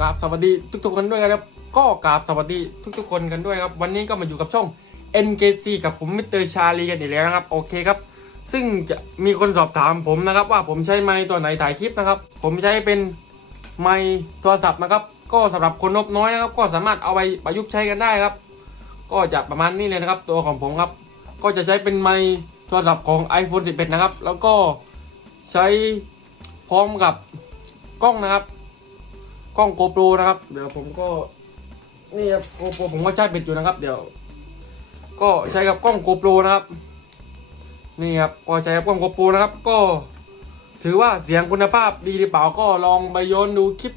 กราบสวัสดีทุกๆคนด้วยนะครับ ก็กราบสวัสดีทุกๆคนกันด้วยครับ วันนี้ก็มาอยู่กับช่อง NKC กับผมมิสเตอร์ชาลีกันอีกแล้วนะครับ โอเคครับ ซึ่งจะมีคนสอบถามผมนะครับ ว่าผมใช้ไมค์ตัวไหนถ่ายคลิปนะครับ ผมใช้เป็นไมค์โทรศัพท์นะครับ ก็สำหรับคนนบน้อยนะครับ ก็สามารถเอาไปประยุกต์ใช้กันได้ครับ ก็จะประมาณนี้เลยนะครับ ตัวของผมครับ ก็จะใช้เป็นไมค์โทรศัพท์ของ iPhone 11 นะครับ แล้วก็ใช้พร้อมกับกล้องนะครับ กล้อง GoPro นะครับ เดี๋ยวผมก็นี่ครับ GoPro ผมก็ใช้เป็นอยู่นะครับ เดี๋ยว ก็ใช้กับกล้อง GoPro นะครับ นี่ครับก็ใช้กับกล้อง GoPro นะครับ ก็ ถือว่าเสียงคุณภาพดีหรือเปล่าก็ลองไปย้อนดูคลิป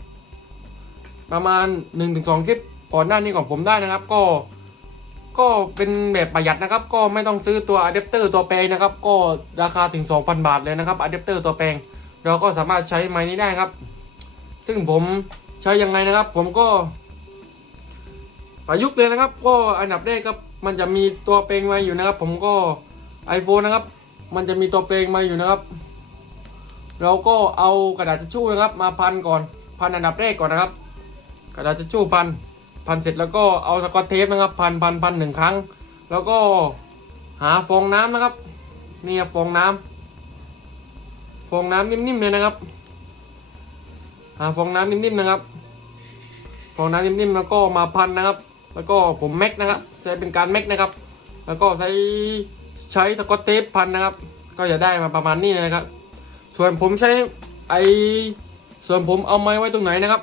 ประมาณ 1-2 คลิปก่อนหน้านี้ของผมได้นะครับ ก็ก็เป็นแบบประหยัดนะครับ ก็ไม่ต้องซื้อตัวอะแดปเตอร์ตัวแปลงนะครับ ก็ราคาถึง 2,000 บาทเลยนะครับอะแดปเตอร์ตัวแปลง เราก็สามารถใช้ไม้นี้ได้ครับ ซึ่งผม ใช้ยังไงนะครับ ผมก็ประยุกต์เลยนะครับ ก็อันดับแรกครับมันจะมีตัวเพลงมาอยู่นะครับ ผมก็ iPhone นะครับ มันจะมีตัวเพลงมาอยู่นะครับ เราก็เอากระดาษทิชชู่นะครับ มาพันก่อนพันอันดับแรกก่อนนะครับ กระดาษทิชชู่พันพันเสร็จแล้วก็เอาสกอตเทปนะครับ พันพันพันหนึ่งครั้ง แล้วก็หาฟองน้ำนะครับนี่ครับฟองน้ำฟองน้ำนิ่มๆเลยนะครับ หาฟองน้ำนิ่มๆนะครับ ฟองน้ำนิ่มๆแล้วก็มาพันนะครับ แล้วก็ผมแม็กนะครับใช้เป็นการแม็กนะครับ แล้วก็ใช้ใช้สกอตเทปพันนะครับ ก็จะได้มาประมาณนี้นะครับ ส่วนผมใช้ไอส่วนผมเอาไม้ไว้ตรงไหนนะครับ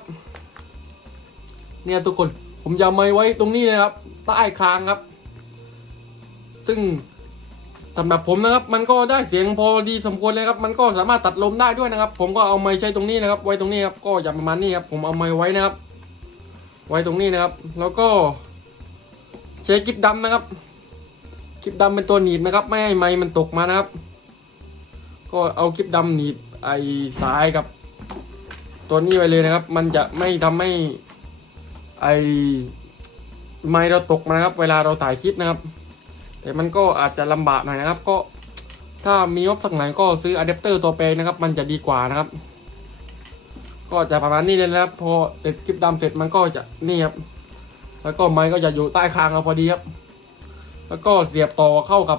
เนี่ยทุกคนผมจะเอาไม้ไว้ตรงนี้นะครับใต้คางครับ ซึ่งสำหรับผมนะครับ มันก็ได้เสียงพอดีสมควรเลยครับ มันก็สามารถตัดลมได้ด้วยนะครับ ผมก็เอาไม้ใช้ตรงนี้นะครับ ไว้ตรงนี้ครับก็จะประมาณนี้ครับผมเอาไม้ไว้นะครับ ไว้ตรงนี้นะครับ แล้วก็ใช้กิ๊บดำนะครับกิ๊บดำเป็นตัวหนีบนะครับ ไม่ให้ไม้มันตกมานะครับ ก็เอากิ๊บดำหนีบไอ้สายกับ ตัวนี้ไว้เลยนะครับ มันจะไม่ทำให้ไอ้ไม้เราตกมานะครับ เวลาเราถ่ายคลิปนะครับ แต่มันก็อาจจะลำบากหน่อยนะครับ ก็ถ้ามีงบสักหน่อยก็ซื้ออะแดปเตอร์ตัวแปลงนะครับ มันจะดีกว่านะครับ ก็จะประมาณนี้เลยนะครับ พอติดคลิปดำเสร็จมันก็จะนี่ครับแล้วก็ไม้ก็จะอยู่ใต้คางเราพอดีครับ แล้วก็เสียบต่อเข้ากับ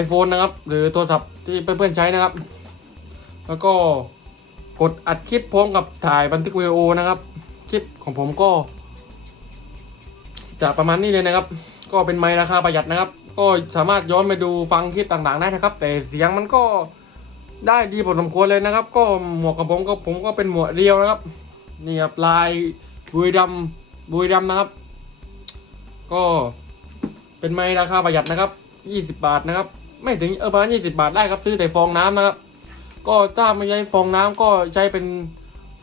iPhone นะครับ หรือโทรศัพท์ที่เพื่อนๆใช้นะครับ แล้วก็กดอัดคลิปพร้อมกับถ่ายบันทึกวิดีโอนะครับ คลิปของผมก็ จะประมาณนี้เลยนะครับ ก็เป็นไมค์ราคาประหยัดนะครับ ก็สามารถย้อนไปดูฟังคลิปต่างๆได้นะครับ แต่เสียงมันก็ ได้ดีพอสมควรเลยนะครับ ก็หมวกกับผมก็ผมก็เป็นหมวกเรียวนะครับนี่ครับลายบุยดำบุยดำนะครับ ก็เป็นไม้ราคาประหยัดนะครับ20บาทนะครับ ไม่ถึงเออประมาณ20บาทได้ครับซื้อแต่ฟองน้ำนะครับ ก็ถ้าไม่ใช้ฟองน้ำก็ใช้เป็น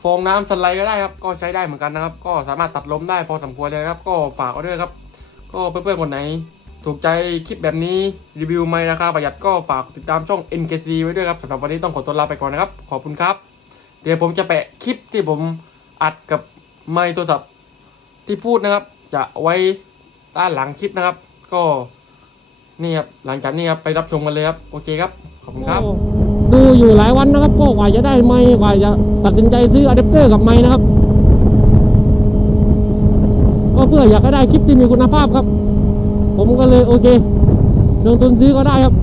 ฟองน้ำสไลด์ก็ได้ครับ ก็ใช้ได้เหมือนกันนะครับ ก็สามารถตัดลมได้พอสมควรเลยครับ ก็ฝากเอาด้วยครับ ก็เพื่อนๆคนไหน ถูกใจคลิปแบบนี้รีวิวไม้ราคาประหยัดก็ฝากติดตามช่อง NKC ไว้ด้วยครับสำหรับวันนี้ต้องขอตัวลาไปก่อนนะครับ ขอบคุณครับ เดี๋ยวผมจะแปะคลิปที่ผมอัดกับไมค์โทรศัพท์ที่พูดนะครับ จะไว้ด้านหลังคลิปนะครับ ก็นี่ครับหลังจากนี้ครับไปรับชมกันเลยครับ โอเคครับ ขอบคุณครับ ดูอยู่หลายวันนะครับ ก็กว่าจะได้ไมค์กว่าจะตัดสินใจซื้ออะแดปเตอร์กับไมค์นะครับ ก็เพื่ออยากให้ได้คลิปที่มีคุณภาพครับ ผมก็เลยโอเคลงทุนซื้อก็ได้ครับ